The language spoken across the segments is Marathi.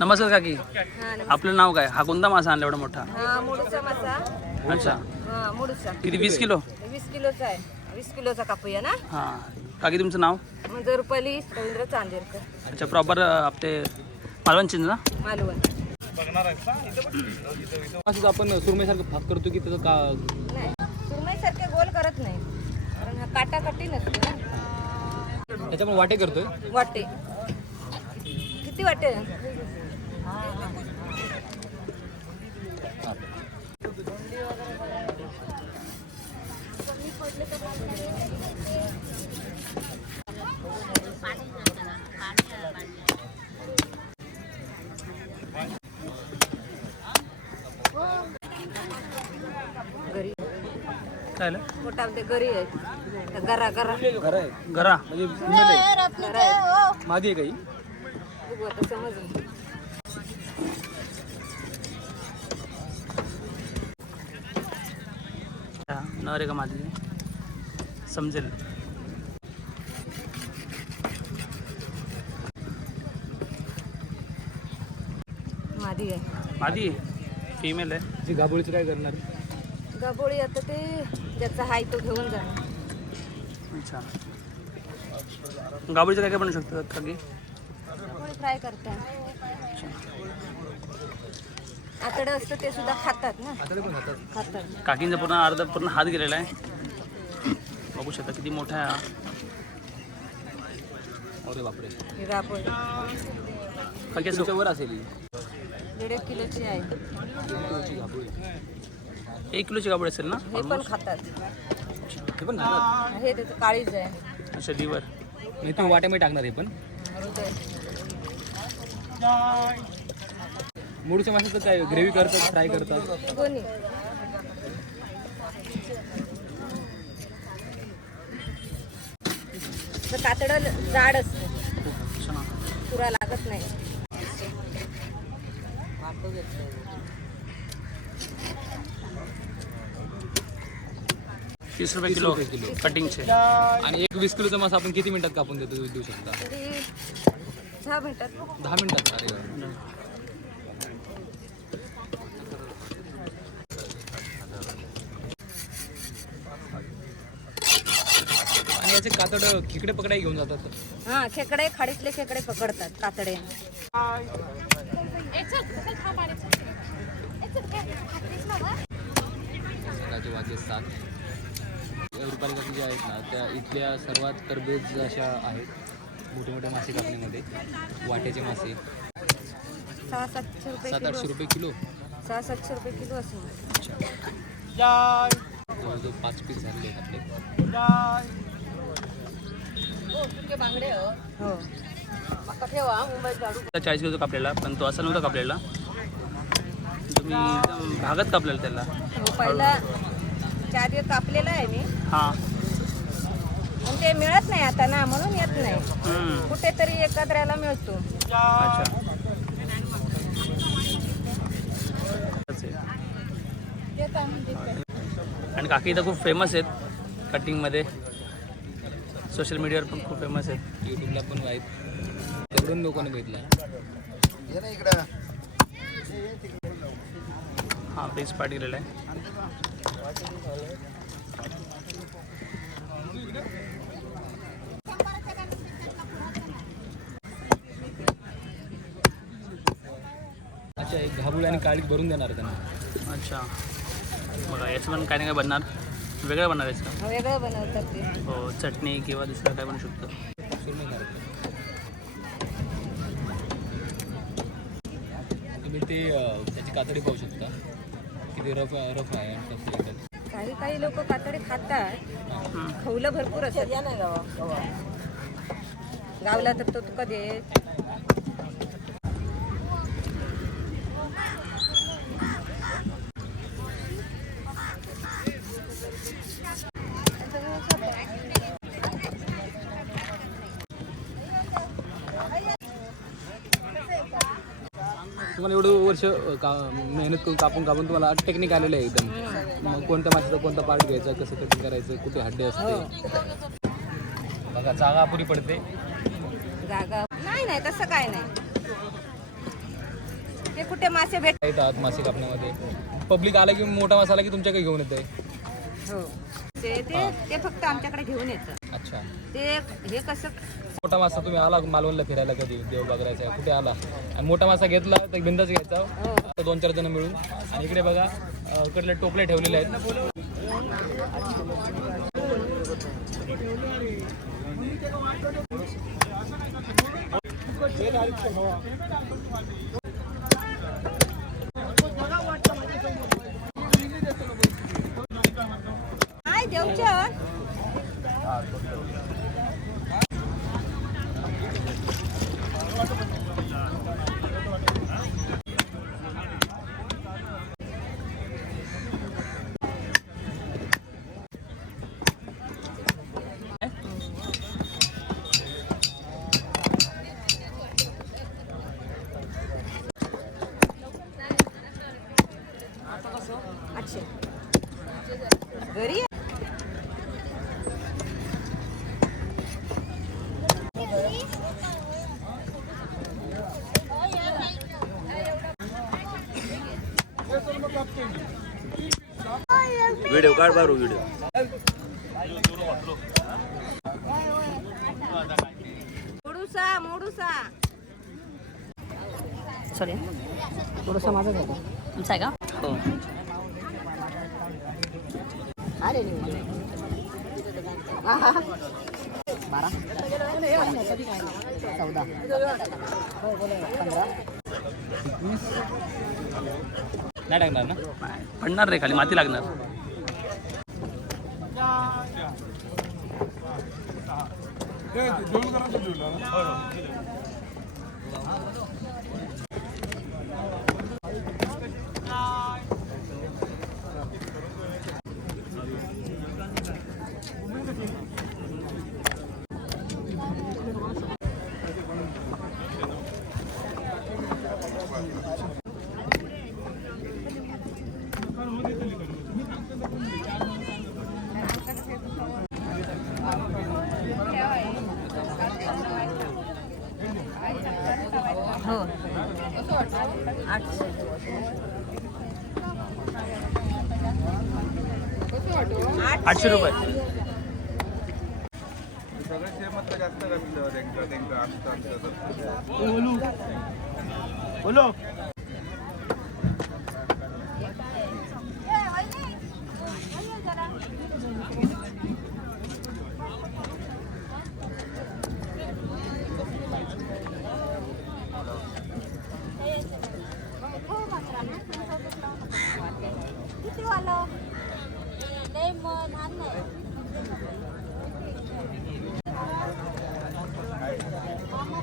नमस्कार काकी. आपलं नाव काय? हा कोणता मासा आणला एवढा मोठा? हा मुडूचा मासा. अच्छा. हा मुडूचा. किती? वीस किलो? वीस किलोचा आहे. वीस किलोचा कापूया ना? हां. काकी तुमचं नाव? मंजूर रुपाली रवींद्र चांदेरकर. अच्छा प्रॉपर आपले मालवण चिंच ना? मालवण असं आपण सुरमईसारखं भाग करतो की त्याचं का नाही सुरमईसारखे गोल करत नाही कारण हा काटा कटी नसते ना. त्याच्यामुळे वाटे करतोय. वाटे. किती वाटे? घरी काय झालं? पोटामध्ये घरी आहे. गरा गरा. खरं आहे. गरा म्हणजे female आहे. आहे. मादी आहे. काही? बघू आता हा, आहे का माझी समजेल. मादी आहे. माझी फिमेल आहे. ती गाभोळीचं काय करणार? गबोळी आता ते ज्याचा हाय तो घेऊन जाणार. अच्छा। गाबडीचं काय काय बनवू शकतो गबोळी फ्राय करतात आतडं असतं ते सुद्धा खातात ना? खातात. काकींचा पूर्ण अर्धा पूर्ण हात गेलेला आहे. बघू शकता किती मोठा आहे हा. अरे बापरे. असेल दीड एक किलोची आहे एक किलोची गाबडी असेल ना? हे पण खातात. ते पण खातात हे त्याचं काळीज आहे. अच्छा लिव्हर. नाही तुम्ही वाट्यामध्ये टाकणार हे पण. हृदय मूळच्या माशाचं काय ग्रेव्ही करतात फ्राय करतात? दोन्ही. तर कातडं जाड असतं. पुरा लागत नाही. तीस रुपये किलो किलो. कटिंगचे आणि एक वीस किलोचा मासा आपण किती मिनिटात कापून देतो देऊ शकता? दहा मिनिटात दहा मिनिटात. अरे वा. आणि याचे कातड खेकडे पकडाय घेऊन जातात. हा खेकडे खाडीतले खेकडे पकडतात कातडे. सकाळचे वाजले सात. रुपाली काकी ज्या आहेत ना त्या इथल्या सर्वात तरबेज अशा आहेत मोठे मोठे मासे कापणीमध्ये. वाट्याचे मासे. सहा सातशे रुपये सात आठशे रुपये किलो? सहा सातशे रुपये किलो असं जवळजवळ पाच पीस झाले आहेत आपले. हो? काढू चाळीस किलो कापलेला पण तो असा नव्हता कापलेला. तुम्ही एकदम भागात कापलेला त्याला. पहिला चार दिवस कापलेला आहे मी. हां. पण ते मिळत नाही आता ना म्हणून येत नाही. हम्म. कुठेतरी एखाद्याला मिळतो. अच्छा. आणि काकी इथं खूप फेमस आहेत कटिंगमध्ये सोशल मीडियावर पण खूप फेमस आहेत. यूट्यूबला पण आहेत तेवढून लोकांना भेटला. हां पेज पाठ गेलेला आहे. अच्छा एक घाबुळी आणि काळी भरून देणार त्यांना. अच्छा. बघा याचं पण काय ना काय बनणार. वेगळं बनणार याचं. वेगळं बनवतात ते. हो चटणी किंवा दुसरं काय बनवू शकतो. तुम्ही ते त्याची कातडी पाहू शकता. किती रफ रफ आहे आणि कसं एकदम काही काही लोक कातडे खातात. खवलं भरपूर असतात. गावला तर तो तुका दे तुम्हाला एवढं वर्ष का मेहनत करून कापून कापून तुम्हाला टेक्निक आलेलं आहे एकदम. मग कोणत्या माशाचा कोणता पार्ट घ्यायचा कसं कटिंग करायचं कुठे हड्डे असते? बघा जागा पुरी पडते. जागा नाही नाही तसं काय नाही. ते कुठे मासे भेट येतात मासे कापण्यामध्ये. पब्लिक आला की मोठा मासा आला की तुमच्याकडे घेऊन येत आहे हो. ते ते ते फक्त आमच्याकडे घेऊन येतं. अच्छा. ते हे कसं मोठा मासा तुम्ही आला मालवणला फिरायला कधी? देव बघायचा कुठे आला? आणि मोठा मासा घेतला तर बिंदाच घ्यायचा. हो. दोन चार जण मिळून. आणि इकडे बघा इकडले टोपले ठेवलेले आहेत काय देवच्या अच्छा घरी व्हिडिओ काढ बारू व्हिडिओ मोडूसा मोडूसा. सॉरी थोडंसं माझं घ्या तुमचं आहे का हो. नाही टाकणार ना पडणार रे खाली माती लागणार. हो आठशे आठशे रुपये बोलो किती Come on,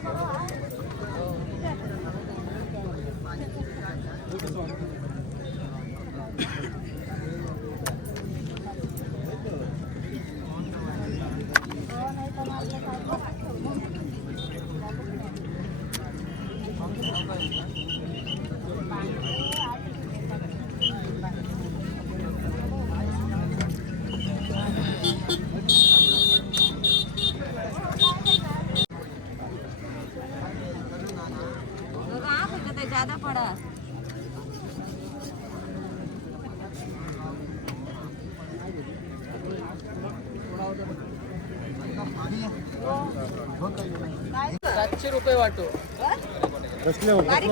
come on. ज्यादा पडा सातशे रुपये वाटो. बारीक